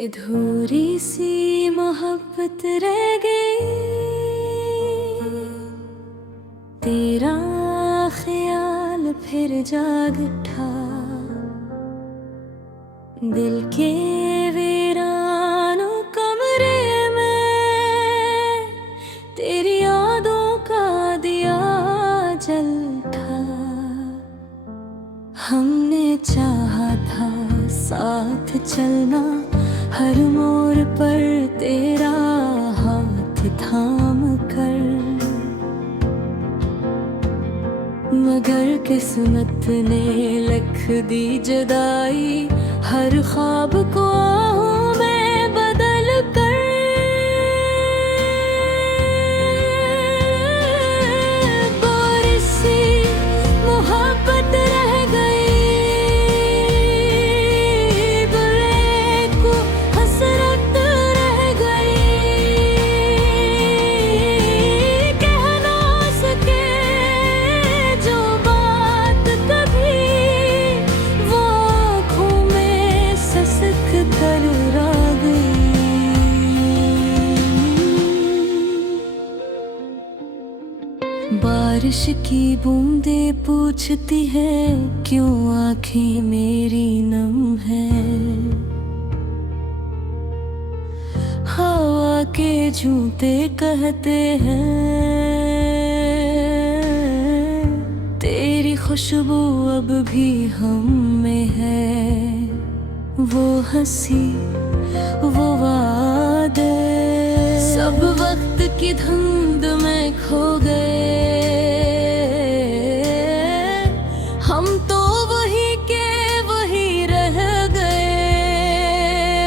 अधूरी सी मोहब्बत रह गई, तेरा ख्याल फिर जाग उठा। दिल के वीरानों कमरे में तेरी यादों का दिया जल उठा। हमने चाहा था साथ चलना, हर मोड़ पर तेरा हाथ थाम कर, मगर किस्मत ने लिख दी जुदाई, हर ख्वाब को आहूं में बदल कर। बारिश सी मोहब्बत रह गई, बुरे को हसरत रह गई, कह ना सके जो बात कभी, वो आँखों में ससक कर रह गई। बारिश की बूंदें पूछती है क्यों आँखें मेरी नम है, हवा के झूठे कहते हैं तेरी खुशबू अब भी हम में है। वो हंसी वो वादे सब वक्त की धुंध में खो गए, हम तो वही के वही रह गए,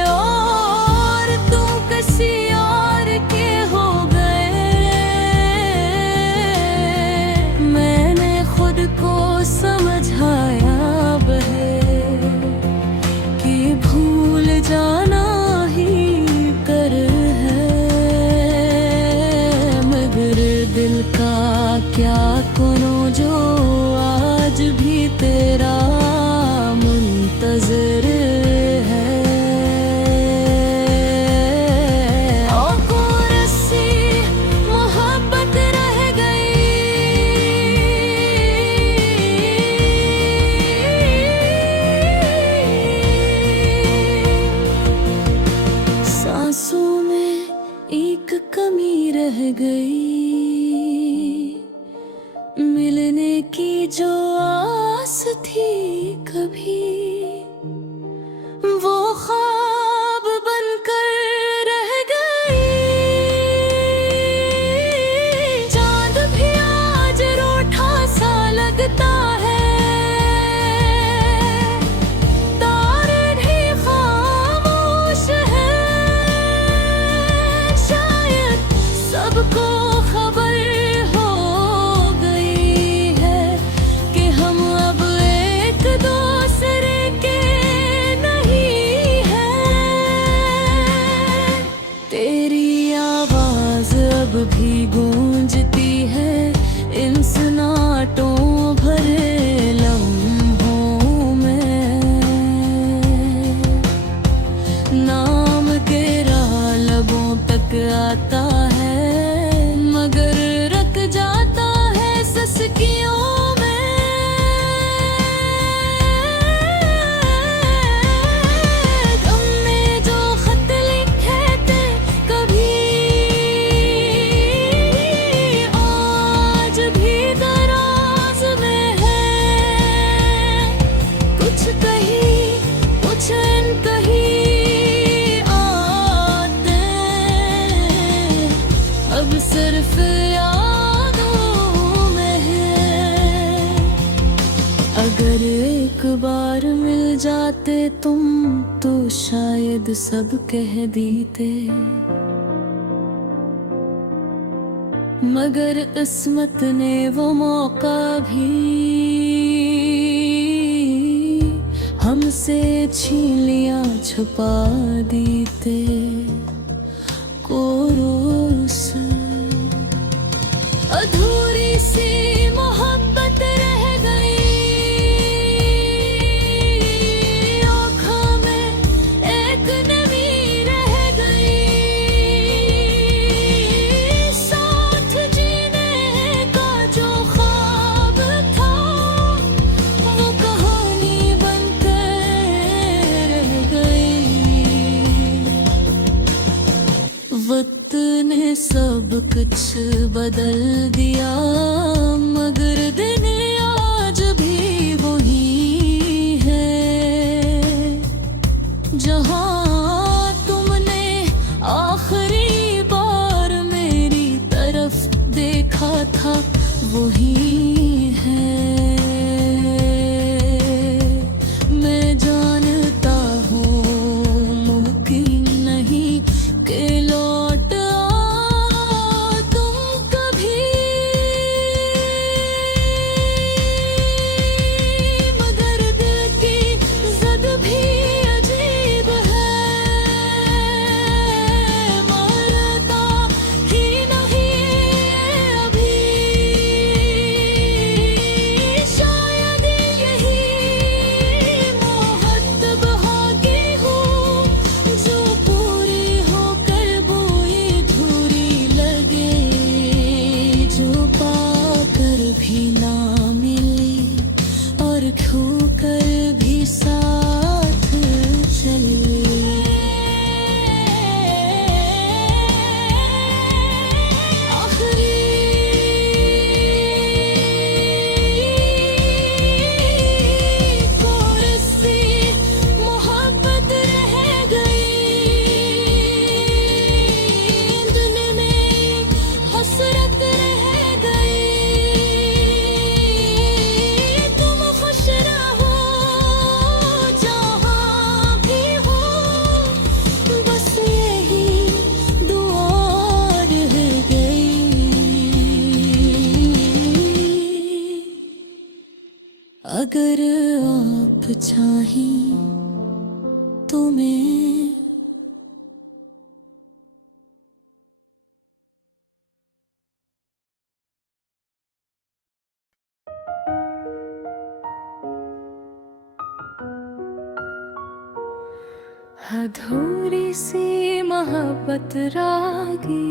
और तुम किसी और के हो गए। मैंने खुद को समझाया अब है कि भूल जाना ही कर है, मगर दिल का क्या करो जो आज भी तेरा मुंतज़िर है। और रस्सी मोहब्बत रह गई, सांसों में एक कमी रह गई, मिलने की जो आस थी कभी, वो ख्वाब बनकर रह गई। चांद भी आज रूठा सा लगता है, तारे भी खामोश है, शायद सबको खबर हो गई है कि हम अब एक दूसरे के नहीं हैं। तेरी आवाज अब भी गूंजती है इन सन्नाटों भरे लम्हों में, नाम तेरा लबों तक आता है, मगर रख जाता है सस्कियों में। तुमने जो खत लिखे थे कभी, आज भी दराज में है, कुछ कहीं कुछ अनकहीं आते, अब सिर्फ यादों में है। अगर एक बार मिल जाते तुम तो शायद सब कह देते, मगर किस्मत ने वो मौका भी हमसे छीन लिया, छुपा देते कोरोस। अधूरी सी मोहब्बत रह गई, आँखों में एक नमी वक्त ने सब कुछ बदल दिया, मगर दिन आज भी वही है। जहाँ तुमने आखिरी बार मेरी तरफ देखा था वही है। मैं जानता हूँ मुमकिन नहीं कि लौट आओ तुम कभी, मगर दिल की ज़द भी अजीब है। मरता ही नहीं अभी, शायद यही मोहब्बत भागी हूँ जो पूरी होकर बोई धूरी लगे, जो पाकर भी ना मिली और खोकर भी साथ चले। सी मोहब्बत रह गई, दिल में हसरत रह गई। तुम खुश रहो जहाँ भी हो, बस यही दुआ रह गई। अगर आप चाहें तो मैं अधूरी सी मोहब्बत रागी,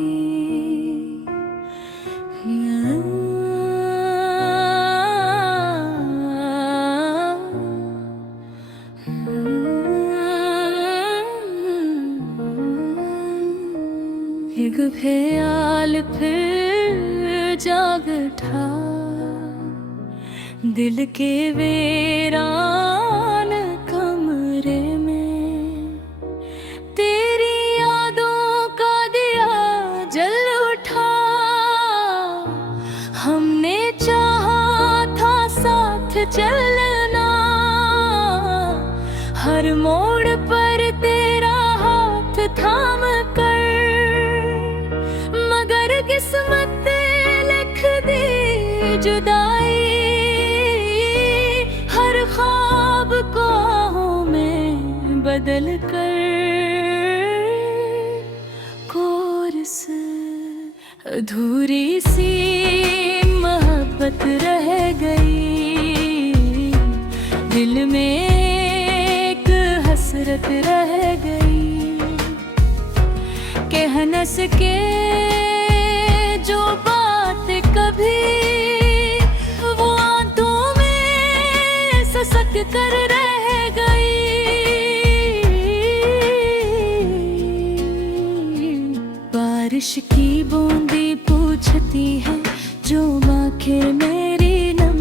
एक ख्याल फिर जाग उठा दिल के वीरान कमरे में। तेरी यादों का दिया जल उठा, हमने चाहा था साथ चलना, हर मोड़ पर तेरा हाथ थाम कर, मगर किस्मत लिख दी जुदाई, हर ख्वाब को आहों में बदल कर। कोर्स अधूरी सी मोहब्बत रह गई, दिल में एक हसरत रह गई। कह न सके जो बात कभी, वो आंखों में ससक कर रह गई। बारिश की बूंदी पूछती है जो आंखें मेरी नम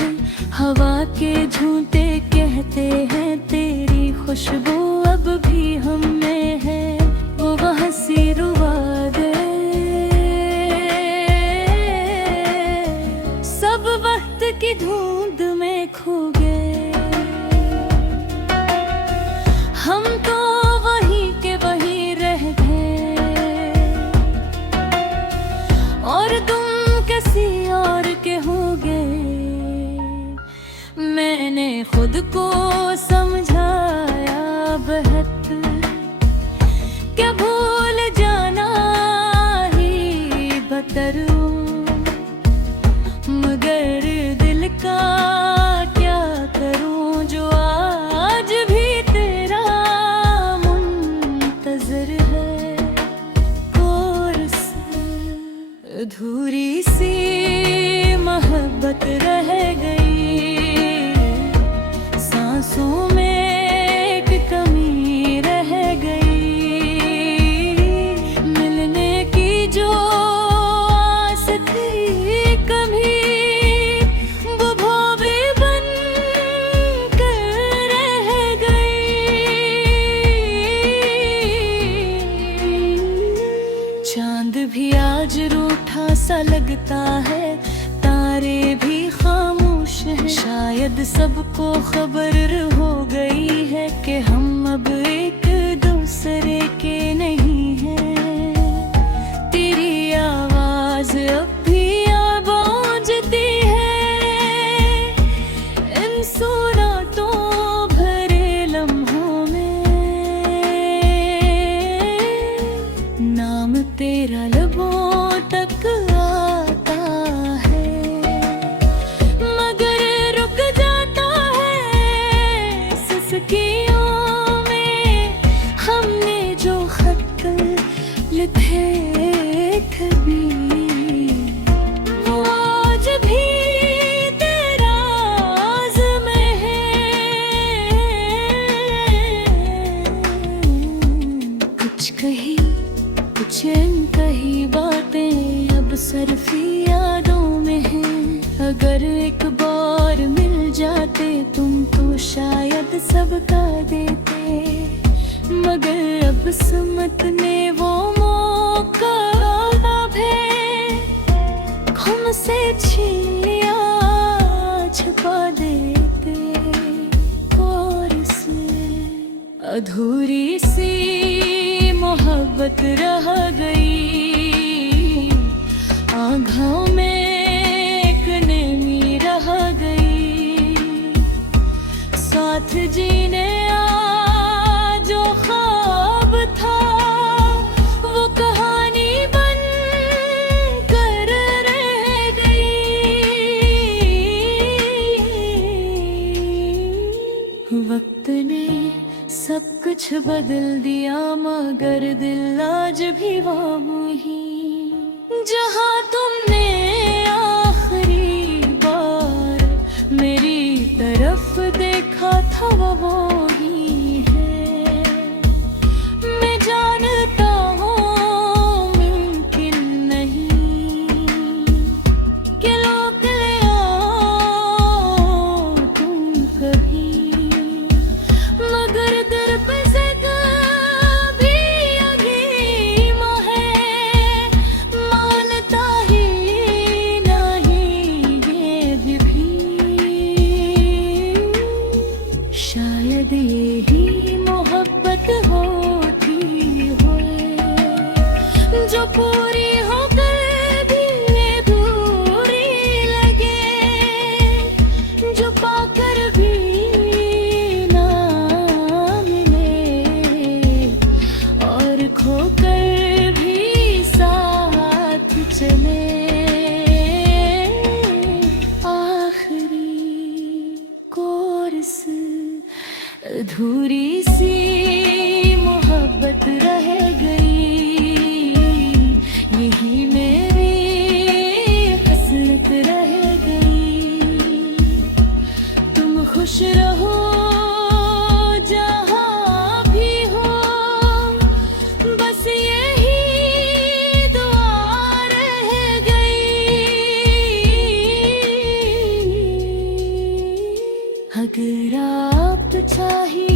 है, हवा के झूठे कहते हैं तेरी खुशबू अब भी हम में है। वो हंसी रुवा दे सब वक्त की धुंध में खो गए, हम तो वहीं के वहीं रह गए, और तुम किसी और के हो गए। मैंने खुद को समझाया बहुत, क्या भूल जाना ही बतर, मगर दिल का क्या करूं जो आज भी तेरा मुंतज़िर है। कोर्स अधूरी सी मोहब्बत रह गई, सांसों में एक कमी रह गई। चांद भी आज रूठा सा लगता है, तारे भी खामोश हैं। शायद सबको खबर हो गई है कि हम अब एक दूसरे के नहीं हैं। तेरी आवाज अब भी गूंजती है इन सुरातों भरे लम्हों में। नाम तेरा लबों तक आता है, मगर रुक जाता है सिसकियों में। हमने जो खत लिखे कभी, वो आज भी तेरा ज़िम्मा है। कुछ कही कुछ कही बातें अब सिर्फ यादों में हैं। अगर एक बार मिल जाते तुम तो शायद सबका देते, मगर अब किस्मत ने वो मौका हमसे छीन लिया, छुपा देते और से अधूरी सी मोहब्बत रह गई। आँखों में एक नमी रह गई, साथ जीने जो ख्वाब था वो कहानी बन कर रह गई। वक्त ने सब कुछ बदल दिया, मगर दिल आज भी वही। जहाँ तुमने आखिरी बार मेरी तरफ देखा था वो ही है। मैं जानता हूँ मुमकिन नहीं कि लौट आओ तुम कभी, मगर दिल पे से कभी अगीमा है। मानता ही नहीं ये भी, शायद यही मोहब्बत होती है जो पूरी होकर भी अधूरी लगे, जो पाकर भी ना मिले और खोकर भी साथ चले। आखिरी कोर्स अधूरी सी मोहब्बत रह गई, यही मेरी हसरत रह गई। तुम खुश रहो जहाँ भी हो, बस यही दुआ रह गई। अगर आप चाहिए